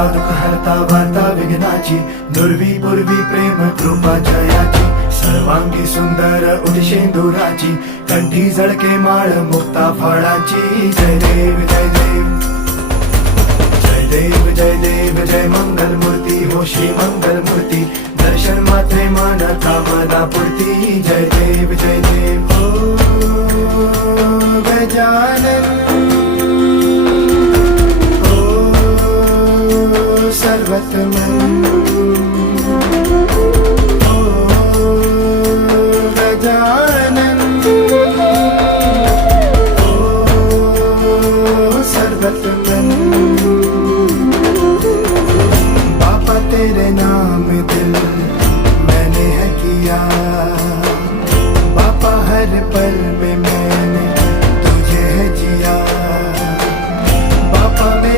हरता दुःख हरता वार्ता विघ्नाची, दुर्वी पूर्वी प्रेम कृपा जयाची, सर्वांगी सुंदर उदिशेंदुराची, कंठी झळके माळ मुक्ता फळाची. जय देव जय देव जय देव जय देव जय मंगल मूर्ती हो श्री मंगल मूर्ती, दर्शन मात्रे मन कामना पूर्ती. जय देव जय देव हो गजानन हो सर्वतमन.